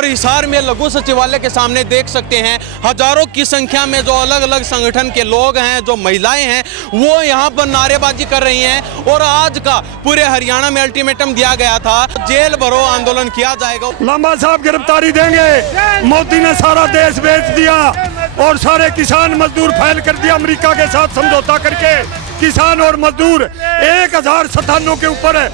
और हिसार में लघु सचिवालय के सामने देख सकते हैं हजारों की संख्या में जो अलग अलग संगठन के लोग हैं, जो महिलाएं हैं, वो यहाँ पर नारेबाजी कर रही हैं। और आज का पूरे हरियाणा में अल्टीमेटम दिया गया था, जेल भरो आंदोलन किया जाएगा। लांबा साहब गिरफ्तारी देंगे। मोदी ने सारा देश बेच दिया और सारे किसान मजदूर फैल कर दिया। अमेरिका के साथ समझौता करके किसान और मजदूर 1097 के ऊपर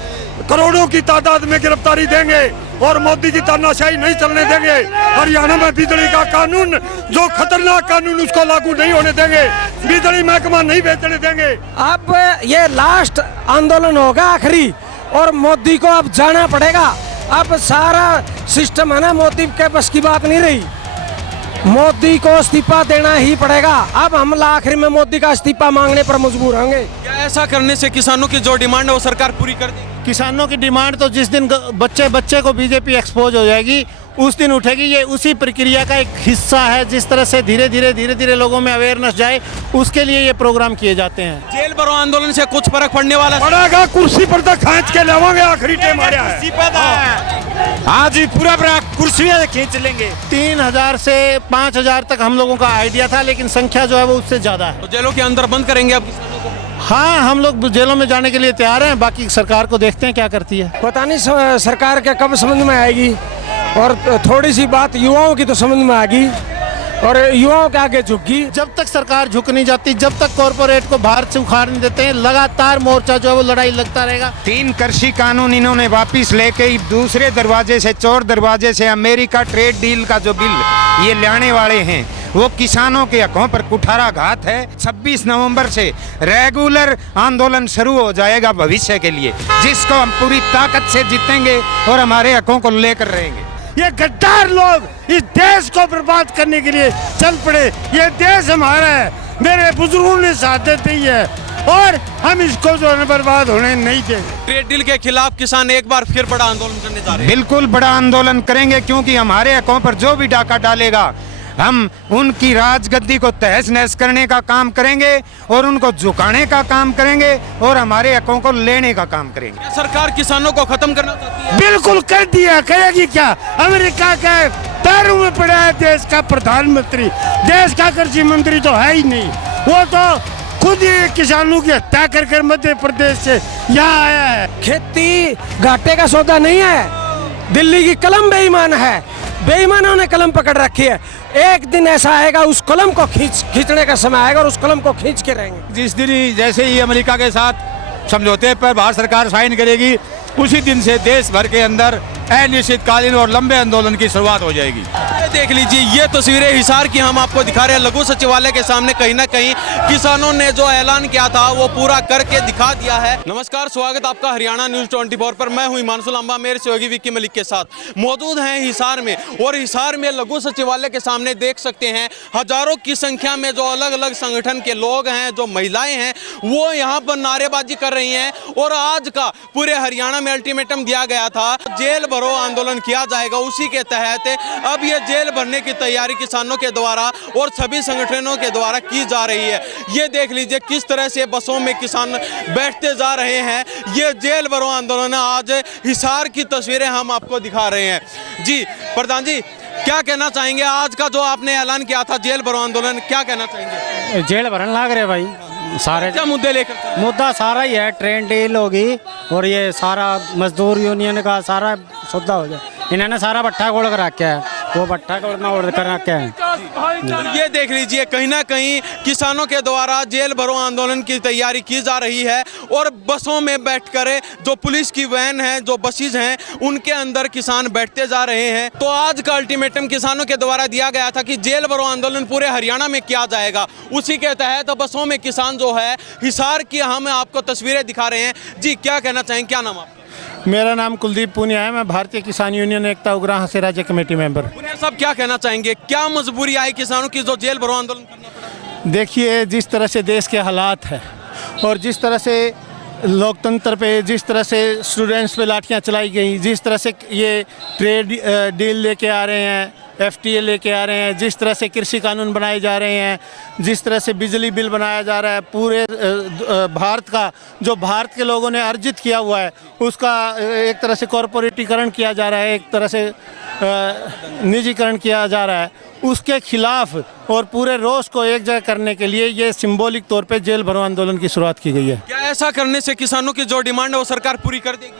करोड़ों की तादाद में गिरफ्तारी देंगे और मोदी की तानाशाही नहीं चलने देंगे। हरियाणा में बिजली का कानून, जो खतरनाक कानून, उसको लागू नहीं होने देंगे। बिजली महकमा नहीं बेचने देंगे। अब ये लास्ट आंदोलन होगा आखिरी, और मोदी को अब जाना पड़ेगा। अब सारा सिस्टम है ना, मोदी के बस की बात नहीं रही। मोदी को इस्तीफा देना ही पड़ेगा। अब हम आखिर में मोदी का इस्तीफा मांगने पर मजबूर होंगे। क्या ऐसा करने से किसानों की जो डिमांड है वो सरकार पूरी कर देगी? किसानों की डिमांड तो जिस दिन बच्चे को बीजेपी एक्सपोज हो जाएगी उस दिन उठेगी। ये उसी प्रक्रिया का एक हिस्सा है। जिस तरह से धीरे धीरे लोगों में अवेयरनेस जाए, उसके लिए ये प्रोग्राम किए जाते हैं। जेल भरो आंदोलन से कुछ फर्क पड़ने वाला पड़ेगा। कुर्सी पर तक खींच के लावांगे। आखिरी टाइम आ रहा है। आज ही पूरा कुर्सियां खींच लेंगे। 3000 से 5000 तक हम लोगों का आइडिया था, लेकिन संख्या जो है वो उससे ज्यादा है। तो जेलों के अंदर बंद करेंगे अब किसानों को? हाँ, हम लोग जेलों में जाने के लिए तैयार हैं। बाकी सरकार को देखते हैं क्या करती है। पता नहीं सरकार के कब समझ में आएगी। और थोड़ी सी बात युवाओं की तो समझ में आएगी और युवाओं के आगे झुकगी। जब तक सरकार झुक नहीं जाती, जब तक कॉर्पोरेट को बाहर से उखाड़ नहीं देते हैं, लगातार मोर्चा जो है वो लड़ाई लगता रहेगा। 3 कृषि कानून इन्होंने वापिस लेके दूसरे दरवाजे से, चोर दरवाजे से अमेरिका ट्रेड डील का जो बिल ये लाने वाले हैं, वो किसानों के हकों पर कुठाराघात है। 26 नवंबर से रेगुलर आंदोलन शुरू हो जाएगा भविष्य के लिए, जिसको हम पूरी ताकत से जीतेंगे और हमारे हकों को लेकर रहेंगे। ये गद्दार लोग इस देश को बर्बाद करने के लिए चल पड़े। ये देश हमारा है, मेरे बुजुर्गों ने शहादत दी है और हम इसको जो है बर्बाद होने नहीं देंगे। ट्रेड डील के खिलाफ किसान एक बार फिर बड़ा आंदोलन करने जा रहे हैं। बिल्कुल बड़ा आंदोलन करेंगे, क्योंकि हमारे हकों पर जो भी डाका डालेगा, हम उनकी राजगद्दी को तहस नहस करने का काम करेंगे और उनको झुकाने का काम करेंगे और हमारे हकों को लेने का काम करेंगे। क्या सरकार किसानों को खत्म करना चाहती है? बिल्कुल कर दिया। करेगी क्या? अमेरिका के पैरों में पड़ा है देश का प्रधानमंत्री। देश का कृषि मंत्री तो है ही नहीं। वो तो खुद ही किसानों की हत्या कर मध्य प्रदेश से यहाँ आया है। खेती घाटे का सौदा नहीं है। दिल्ली की कलम बेईमान है। बेईमानों ने कलम पकड़ रखी है। एक दिन ऐसा आएगा, उस कलम को खींचने का समय आएगा और उस कलम को खींच के रहेंगे। जिस दिन जैसे ही अमेरिका के साथ समझौते पर भारत सरकार साइन करेगी, उसी दिन से देश भर के अंदर अनिश्चितकालीन और लंबे आंदोलन की शुरुआत हो जाएगी। ये देख लीजिए, ये तस्वीरें हिसार की हम आपको दिखा रहे हैं। लघु सचिवालय के सामने कहीं ना कहीं किसानों ने जो ऐलान किया था वो पूरा करके दिखा दिया है। नमस्कार, स्वागत आपका हरियाणा न्यूज 24 पर। मैं हूं हिमांशु लांबा, मेरे सहयोगी विक्की मलिक के साथ मौजूद हैं हिसार में। और हिसार में लघु सचिवालय के सामने देख सकते हैं हजारों की संख्या में जो अलग अलग संगठन के लोग हैं, जो महिलाएं हैं, वो यहाँ पर नारेबाजी कर रही हैं। और आज का पूरे हरियाणा में अल्टीमेटम दिया गया था, जेल भरो आंदोलन किया जाएगा। उसी के तहत अब ये जेल भरने की तैयारी किसानों के द्वारा और सभी संगठनों के द्वारा की जा रही है। ये देख लीजिए किस तरह से बसों में किसान बैठते जा रहे हैं। ये जेल भरो आंदोलन है। आज हिसार की तस्वीरें हम आपको दिखा रहे हैं। जी प्रधान जी, क्या कहना चाहेंगे? आज का जो आपने ऐलान किया था जेल भरो आंदोलन, क्या कहना चाहेंगे? जेल भरन लाग रहे भाई सारे। क्या मुद्दे लेकर? मुद्दा सारा ही है, ट्रेन डील होगी और ये सारा मजदूर यूनियन का सारा सौदा हो जाए। इन्होंने सारा भट्ठा गोल कर रखा है, वो भट्ठा गोलना ओढ़ कर रखा है। ये देख लीजिए कहीं ना कहीं किसानों के द्वारा जेल भरो आंदोलन की तैयारी की जा रही है। और बसों में बैठकर, जो पुलिस की वैन है, जो बसेज हैं, उनके अंदर किसान बैठते जा रहे हैं। तो आज का अल्टीमेटम किसानों के द्वारा दिया गया था कि जेल भरो आंदोलन पूरे हरियाणा में किया जाएगा। उसी के तहत बसों में किसान जो है हिसार की हम आपको तस्वीरें दिखा रहे हैं। जी क्या कहना चाहेंगे, क्या नाम आपका? मेरा नाम कुलदीप पूनिया है। मैं भारतीय किसान यूनियन एकता उग्राह से राज्य कमेटी मेंबर। सब क्या कहना चाहेंगे, क्या मजबूरी आई किसानों की जो जेल भरो आंदोलन करना पड़ा? देखिए, जिस तरह से देश के हालात हैं और जिस तरह से लोकतंत्र पे, जिस तरह से स्टूडेंट्स पे लाठियां चलाई गई, जिस तरह से ये ट्रेड डील लेके आ रहे हैं, FTA लेके आ रहे हैं, जिस तरह से कृषि कानून बनाए जा रहे हैं, जिस तरह से बिजली बिल बनाया जा रहा है, पूरे भारत का जो भारत के लोगों ने अर्जित किया हुआ है उसका एक तरह से कॉरपोरेटीकरण किया जा रहा है, एक तरह से निजीकरण किया जा रहा है, उसके खिलाफ और पूरे रोष को एक जगह करने के लिए ये सिंबॉलिक तौर पे जेल भरो आंदोलन की शुरुआत की गई है। क्या ऐसा करने से किसानों की जो डिमांड है वो सरकार पूरी कर देगी?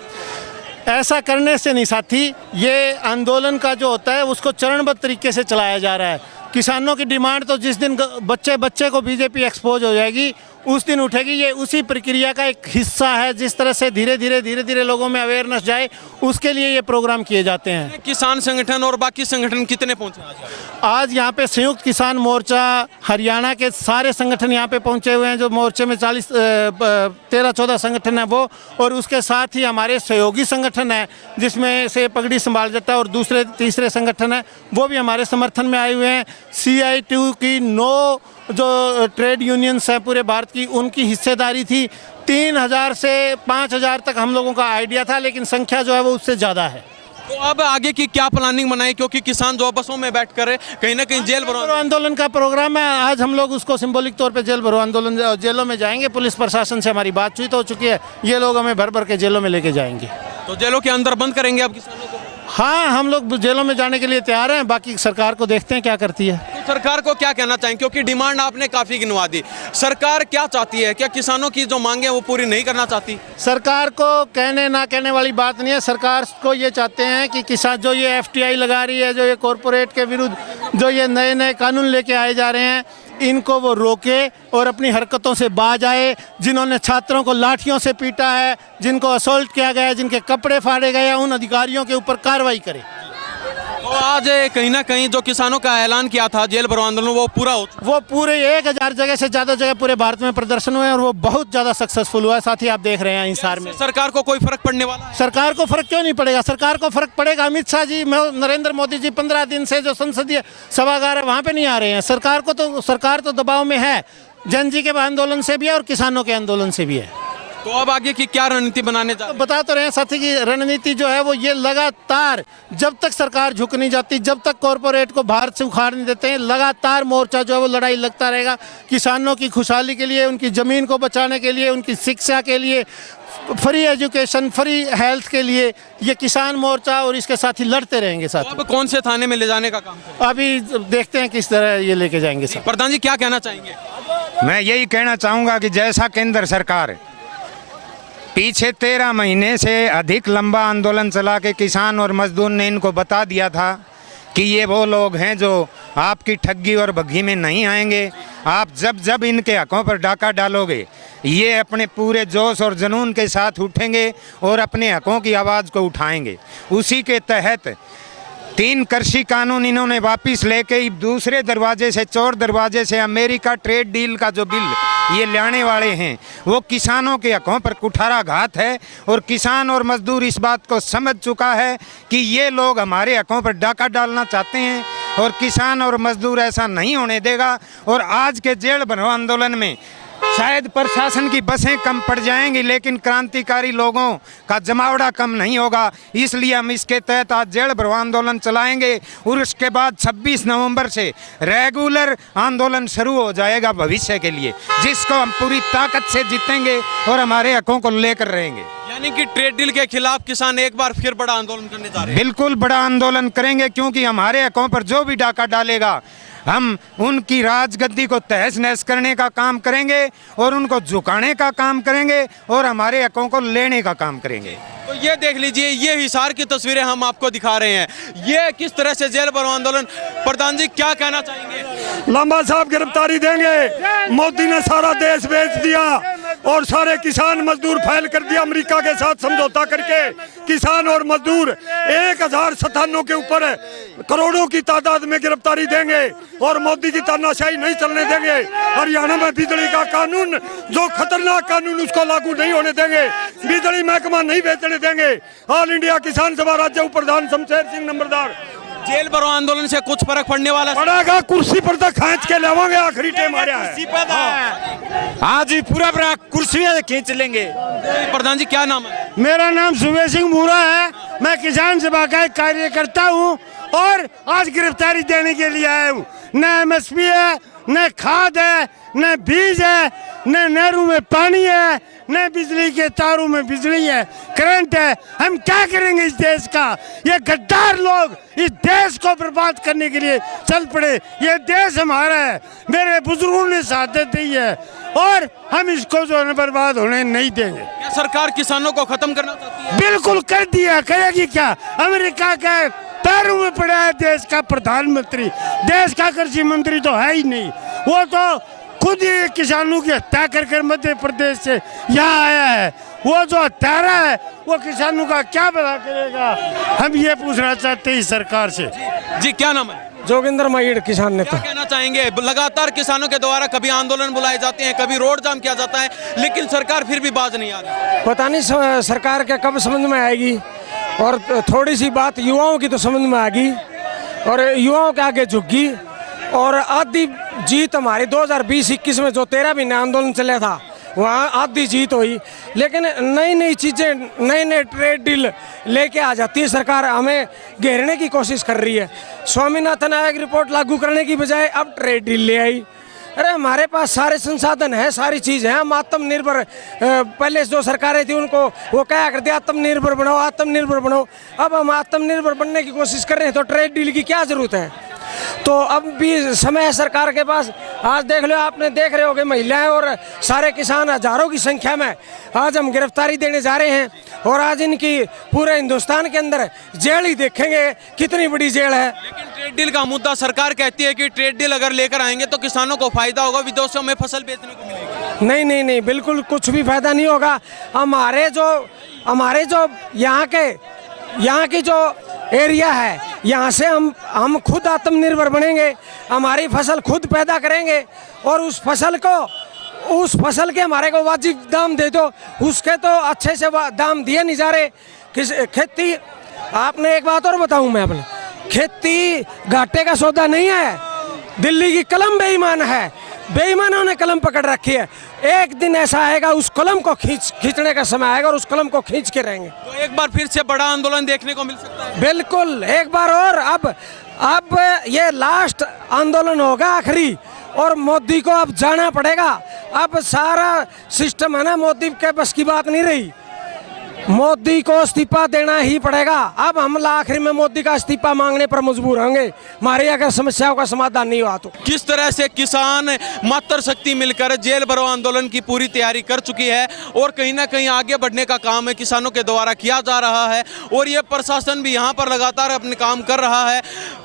ऐसा करने से नहीं साथी, ये आंदोलन का जो होता है उसको चरणबद्ध तरीके से चलाया जा रहा है। किसानों की डिमांड तो जिस दिन बच्चे को बीजेपी एक्सपोज हो जाएगी उस दिन उठेगी। ये उसी प्रक्रिया का एक हिस्सा है। जिस तरह से धीरे धीरे लोगों में अवेयरनेस जाए उसके लिए ये प्रोग्राम किए जाते हैं। किसान संगठन और बाकी संगठन कितने पहुंचे आज यहाँ पे संयुक्त किसान मोर्चा हरियाणा के सारे संगठन यहाँ पे पहुँचे हुए हैं। जो मोर्चे में 13-14 संगठन है वो, और उसके साथ ही हमारे सहयोगी संगठन है जिसमें से पगड़ी संभाल जाता है, और दूसरे तीसरे संगठन है वो भी हमारे समर्थन में आए हुए हैं। CITU की 9 जो ट्रेड यूनियंस हैं पूरे भारत की, उनकी हिस्सेदारी थी। 3000 से 5000 तक हम लोगों का आइडिया था, लेकिन संख्या जो है वो उससे ज़्यादा है। तो अब आगे की क्या प्लानिंग बनाई, क्योंकि किसान जो बसों में बैठ कर कहीं ना कहीं जेल भरो आंदोलन का प्रोग्राम है। आज हम लोग उसको सिंबॉलिक तौर पे जेल भरो आंदोलन जेलों में जाएंगे। पुलिस प्रशासन से हमारी बातचीत हो चुकी है, ये लोग हमें भर के जेलों में लेके जाएंगे। तो जेलों के अंदर बंद करेंगे अब किसानों को? हाँ, हम लोग जेलों में जाने के लिए तैयार हैं, बाकी सरकार को देखते हैं क्या करती है। तो सरकार को क्या कहना चाहेंगे, क्योंकि डिमांड आपने काफी गिनवा दी, सरकार क्या चाहती है? क्या किसानों की जो मांगे वो पूरी नहीं करना चाहती? सरकार को कहने ना कहने वाली बात नहीं है। सरकार को ये चाहते हैं कि किसान जो ये FTI लगा रही है, जो ये कॉरपोरेट के विरुद्ध जो ये नए कानून लेके आए जा रहे हैं, इनको वो रोके और अपनी हरकतों से बाज आए। जिन्होंने छात्रों को लाठियों से पीटा है, जिनको असॉल्ट किया गया है, जिनके कपड़े फाड़े गए हैं, उन अधिकारियों के ऊपर कार्रवाई करे। तो आज कहीं ना कहीं जो किसानों का ऐलान किया था जेल भरो आंदोलन वो पूरा हो चुका? वो पूरे 1000 जगह से ज़्यादा जगह पूरे भारत में प्रदर्शन हुए हैं और वो बहुत ज़्यादा सक्सेसफुल हुआ है। साथ ही आप देख रहे हैं हिसार में। सरकार को कोई फर्क पड़ने वाला है? सरकार को फर्क क्यों नहीं पड़ेगा? सरकार को फर्क पड़ेगा। अमित शाह जी, नरेंद्र मोदी जी 15 दिन से जो संसदीय सभागार है वहाँ पे नहीं आ रहे हैं। सरकार तो दबाव में है, जन जी के आंदोलन से भी है और किसानों के आंदोलन से भी है। तो अब आगे की क्या रणनीति बनाने जा रहे हैं? बता तो रहे हैं साथी की रणनीति जो है वो ये लगातार, जब तक सरकार झुक नहीं जाती, जब तक कॉरपोरेट को भारत से उखाड़ नहीं देते हैं, लगातार मोर्चा जो है वो लड़ाई लगता रहेगा। किसानों की खुशहाली के लिए, उनकी ज़मीन को बचाने के लिए, उनकी शिक्षा के लिए, फ्री एजुकेशन, फ्री हेल्थ के लिए ये किसान मोर्चा और इसके साथ ही लड़ते रहेंगे। साथ अब कौन से थाने में ले जाने का काम करें? अभी देखते हैं किस तरह ये लेके जाएंगे। साथ प्रधान जी क्या कहना चाहेंगे? मैं यही कहना चाहूँगा कि जैसा केंद्र सरकार पीछे 13 महीने से अधिक लंबा आंदोलन चला के किसान और मजदूर ने इनको बता दिया था कि ये वो लोग हैं जो आपकी ठगी और भग्गी में नहीं आएंगे। आप जब इनके हकों पर डाका डालोगे, ये अपने पूरे जोश और जुनून के साथ उठेंगे और अपने हकों की आवाज़ को उठाएंगे। उसी के तहत 3 कृषि कानून इन्होंने वापस लेके दूसरे दरवाजे से, चोर दरवाजे से अमेरिका ट्रेड डील का जो बिल ये लाने वाले हैं, वो किसानों के हकों पर कुठाराघात है। और किसान और मजदूर इस बात को समझ चुका है कि ये लोग हमारे हकों पर डाका डालना चाहते हैं और किसान और मजदूर ऐसा नहीं होने देगा। और आज के जेल भरो आंदोलन में शायद प्रशासन की बसें कम पड़ जाएंगी, लेकिन क्रांतिकारी लोगों का जमावड़ा कम नहीं होगा। इसलिए हम इसके तहत आज जेल भरो आंदोलन चलाएंगे और उसके बाद 26 नवंबर से रेगुलर आंदोलन शुरू हो जाएगा भविष्य के लिए, जिसको हम पूरी ताकत से जीतेंगे और हमारे हकों को लेकर रहेंगे। यानी कि ट्रेड डील के खिलाफ किसान एक बार फिर बड़ा आंदोलन करने जा रहे हैं? बिल्कुल बड़ा आंदोलन करेंगे, क्योंकि हमारे हकों पर जो भी डाका डालेगा हम उनकी राजगद्दी को तहस नहस करने का काम करेंगे और उनको झुकाने का काम करेंगे और हमारे हकों को लेने का काम करेंगे। तो ये देख लीजिए, ये हिसार की तस्वीरें हम आपको दिखा रहे हैं, ये किस तरह से जेल भरो आंदोलन। प्रधान जी क्या कहना चाहेंगे? लांबा साहब गिरफ्तारी देंगे। मोदी ने सारा देश बेच दिया और सारे किसान मजदूर फैल कर दिया। अमेरिका के साथ समझौता करके किसान और मजदूर 1057 के ऊपर करोड़ों की तादाद में गिरफ्तारी देंगे और मोदी की तानाशाही नहीं चलने देंगे। हरियाणा में बिजली का कानून, जो खतरनाक कानून, उसको लागू नहीं होने देंगे। बिजली महकमा नहीं बेचने देंगे। ऑल इंडिया किसान सभा राज्य उप प्रधान शमशेर सिंह नंबरदार। जेल भरो आंदोलन से कुछ फर्क पड़ने वाला पड़ेगा? कुर्सी पर तक खींच के लावांगे, आखिरी टाइम आ रहा है। आज पूरा कुर्सी खींच लेंगे। प्रधान जी क्या नाम है? मेरा नाम सुबेश सिंह मूरा है। मैं किसान सभा का एक कार्यकर्ता हूँ और आज गिरफ्तारी देने के लिए आया हूँ। न MSP है, न खाद है, न बीज है, न नहरों में पानी है, न बिजली के तारों में बिजली है, करंट है। हम क्या करेंगे इस देश का? ये गद्दार लोग इस देश को बर्बाद करने के लिए चल पड़े। ये देश हमारा है, मेरे बुजुर्गों ने शहादत दी है और हम इसको जो है बर्बाद होने नहीं देंगे। क्या सरकार किसानों को खत्म करना चाहती है? बिल्कुल कर दिया, करेगी क्या? अमेरिका का पैरों में पड़ा है देश का प्रधानमंत्री, देश का कृषि मंत्री तो है ही नहीं। वो तो खुद ही किसानों की हत्या कर मध्य प्रदेश से यहाँ आया है। वो जो हत्यारा है वो किसानों का क्या भला करेगा? हम ये पूछना चाहते हैं सरकार से। जी क्या नाम है? जोगिंदर मईड़, किसान नेता। क्या कहना चाहेंगे? लगातार किसानों के द्वारा कभी आंदोलन बुलाए जाते हैं, कभी रोड जाम किया जाता है, लेकिन सरकार फिर भी बाज नहीं आ रही। पता नहीं सरकार के कब समझ में आएगी। और थोड़ी सी बात युवाओं की तो समझ में आ गई और युवाओं के आगे झुकी। और आधी जीत हमारी 2020-21 में जो 13 महीने आंदोलन चला था वहाँ आधी जीत हुई। लेकिन नई नई चीज़ें, नए नए ट्रेड डील लेके आ जाती है सरकार, हमें घेरने की कोशिश कर रही है। स्वामीनाथन आयोग रिपोर्ट लागू करने की बजाय अब ट्रेड डील ले आई। अरे हमारे पास सारे संसाधन हैं, सारी चीज़ है, हम आत्मनिर्भर। पहले जो सरकारें थी उनको वो क्या कर दिया, आत्मनिर्भर बनाओ, आत्मनिर्भर बनाओ। अब हम आत्मनिर्भर बनने की कोशिश कर रहे हैं तो ट्रेड डील की क्या ज़रूरत है? तो अब भी समय है सरकार के पास। आज देख लो, आपने देख रहे होगे महिलाएं और सारे किसान हजारों की संख्या में आज हम गिरफ्तारी देने जा रहे हैं। और आज इनकी पूरे हिंदुस्तान के अंदर जेल ही देखेंगे, कितनी बड़ी जेल है। लेकिन ट्रेड डील का मुद्दा, सरकार कहती है कि ट्रेड डील अगर लेकर आएंगे तो किसानों को फायदा होगा, विदेशों में फसल बेचने को मिलेगी। नहीं नहीं नहीं, बिल्कुल कुछ भी फायदा नहीं होगा। हमारे जो यहाँ की जो एरिया है, यहाँ से हम खुद आत्मनिर्भर बनेंगे, हमारी फसल खुद पैदा करेंगे और उस फसल के हमारे को वाजिब दाम दे दो। उसके तो अच्छे से दाम दिए नहीं जा रहे। खेती, आपने एक बात और बताऊं मैं अपने, खेती घाटे का सौदा नहीं है। दिल्ली की कलम बेईमान है, बेईमानों ने कलम पकड़ रखी है। एक दिन ऐसा आएगा, उस कलम को खींचने का समय आएगा और उस कलम को खींच के रहेंगे। तो एक बार फिर से बड़ा आंदोलन देखने को मिल सकता है? बिल्कुल, एक बार और। अब ये लास्ट आंदोलन होगा, आखिरी। और मोदी को अब जाना पड़ेगा। अब सारा सिस्टम है ना, मोदी के बस की बात नहीं रही। मोदी को इस्तीफा देना ही पड़ेगा। अब हम आखिर में मोदी का इस्तीफा मांगने पर मजबूर होंगे, हमारी अगर समस्याओं का समाधान नहीं हुआ तो। किस तरह से किसान मातृ शक्ति मिलकर जेल भरो आंदोलन की पूरी तैयारी कर चुकी है और कहीं ना कहीं आगे बढ़ने का काम है किसानों के द्वारा किया जा रहा है। और ये प्रशासन भी यहाँ पर लगातार अपने काम कर रहा है,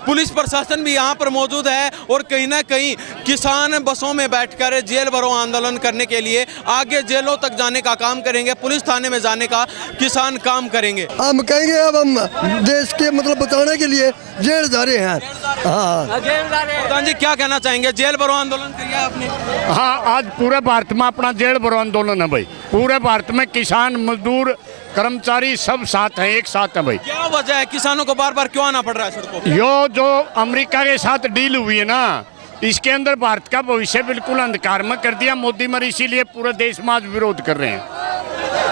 पुलिस प्रशासन भी यहाँ पर मौजूद है और कहीं ना कहीं किसान बसों में बैठकर जेल भरो आंदोलन करने के लिए आगे जेलों तक जाने का काम करेंगे, पुलिस थाने में जाने का किसान काम करेंगे। हम कहेंगे अब हम देश के मतलब बचाने के लिए जेल जा रहे हैं। हाँ, प्रधान जी क्या कहना चाहेंगे? जेल भरो आंदोलन किया आपने? हाँ, आज पूरे भारत में अपना जेल भरो आंदोलन है भाई। पूरे भारत में किसान, मजदूर, कर्मचारी सब साथ हैं, एक साथ हैं भाई। क्या वजह है किसानों को बार बार क्यों आना पड़ रहा है सड़कों पे? यो जो अमेरिका के साथ डील हुई है ना, इसके अंदर भारत का भविष्य बिल्कुल अंधकार में कर दिया मोदी मर, इसीलिए पूरे देश में आज विरोध कर रहे हैं।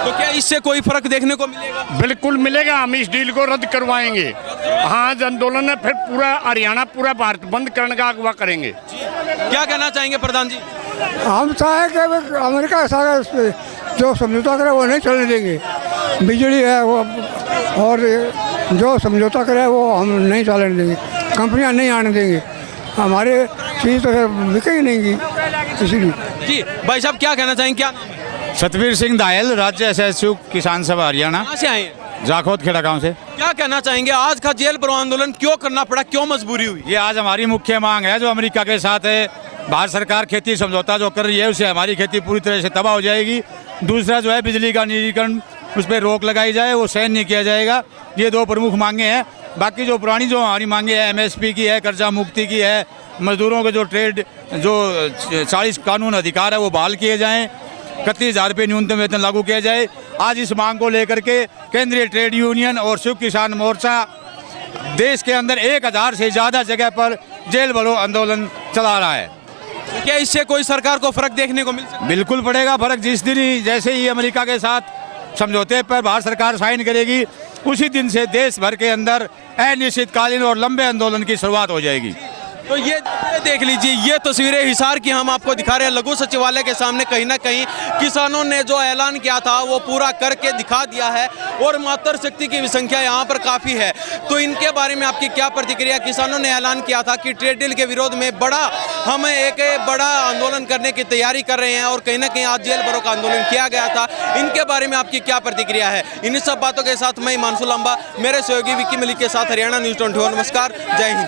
तो क्या इससे कोई फर्क देखने को मिलेगा? बिल्कुल मिलेगा, हम इस डील को रद्द करवाएंगे। हाँ, आंदोलन है, फिर पूरा हरियाणा, पूरा भारत बंद करने का अगवा करेंगे। क्या कहना चाहेंगे प्रधान जी? हम चाहे कि अमेरिका के साथ जो समझौता करे वो नहीं चलने देंगे। बिजली है वो, और जो समझौता करे वो हम नहीं चलने देंगे, कंपनियां नहीं आने देंगे, हमारे चीज़ तो बिकेगी नहीं, इसीलिए। जी भाई साहब क्या कहना चाहेंगे? क्या नाम है? सतवीर सिंह दायल, राज्य एसएसयू किसान सभा हरियाणा, कहाँ से आए हैं? जाखोद खेड़ा गांव से। क्या कहना चाहेंगे? आज का जेल भरो आंदोलन क्यों करना पड़ा, क्यों मजबूरी हुई? ये आज हमारी मुख्य मांग है, जो अमेरिका के साथ है भारत सरकार खेती समझौता जो कर रही है, उससे हमारी खेती पूरी तरह से तबाह हो जाएगी। दूसरा जो है बिजली का निजीकरण, उस पर रोक लगाई जाए, वो सहन नहीं किया जाएगा। ये दो प्रमुख मांगे हैं। बाकी जो पुरानी जो हमारी मांगे हैं, एमएसपी की है, कर्जा मुक्ति की है, मजदूरों के जो ट्रेड जो 40 कानून अधिकार है वो बहाल किए जाएँ, 31,000 रुपये न्यूनतम वेतन लागू किया जाए। आज इस मांग को लेकर के केंद्रीय ट्रेड यूनियन और संयुक्त किसान मोर्चा देश के अंदर 1000 से ज़्यादा जगह पर जेल भरो आंदोलन चला रहा है। तो क्या इससे कोई सरकार को फर्क देखने को मिल सकता है? बिल्कुल पड़ेगा फर्क। जिस दिन ही जैसे ही अमेरिका के साथ समझौते पर भारत सरकार साइन करेगी, उसी दिन से देश भर के अंदर अनिश्चितकालीन और लंबे आंदोलन की शुरुआत हो जाएगी। तो ये देख लीजिए, ये तस्वीरें हिसार की हम आपको दिखा रहे हैं। लघु सचिवालय के सामने कहीं ना कहीं किसानों ने जो ऐलान किया था वो पूरा करके दिखा दिया है और मातृशक्ति की भी संख्या यहाँ पर काफ़ी है। तो इनके बारे में आपकी क्या प्रतिक्रिया? किसानों ने ऐलान किया था कि ट्रेड डील के विरोध में हम एक बड़ा आंदोलन करने की तैयारी कर रहे हैं और कहीं ना कहीं आज जेल भरो का आंदोलन किया गया था। इनके बारे में आपकी क्या प्रतिक्रिया है? इन सब बातों के साथ मैं हिमांशु लांबा, मेरे सहयोगी विक्की मलिक के साथ हरियाणा न्यूज़ 24। नमस्कार, जय हिंद।